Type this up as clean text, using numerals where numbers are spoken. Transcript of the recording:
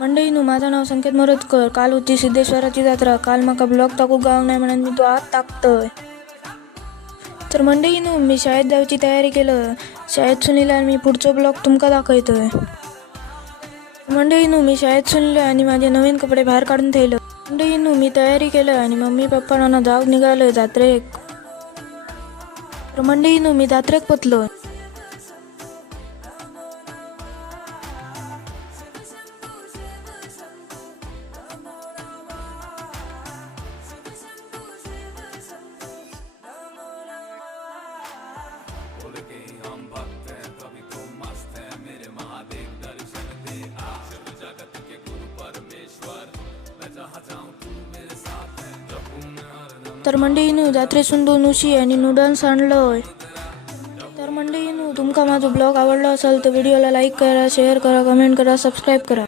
मंडळींनो, माझं नाव संकेत मोरजकर. काल होती सिद्धेश्वराची जत्रा. काल माका ब्लॉग टाकूक गाव नाही म्हणून मी तो आज टाकतय. तर मंडळींनो, मी शाळेत जायची तयारी केलं. शाळेत सुनीला मी पुढचो ब्लॉग तुमका दाखवतोय. मंडळींनो, मी शाळेत सुनीलं आणि माझे नवीन कपडे बाहेर काढून ठेवलं. मंडळींनो, मी तयारी केलं आणि मम्मी पप्पा जाऊक निघालं जात्रेक. तर मंडळींनो, मी जात्रेक पोचलो. तर मंडळींनो, जात्रेसून 2 उशी आणि नूडल्स आणलंय. तर मंडळींनो, तुमका माझा ब्लॉग आवडला असेल तर व्हिडिओला लाईक करा, शेअर करा, कमेंट करा, सबस्क्राईब करा.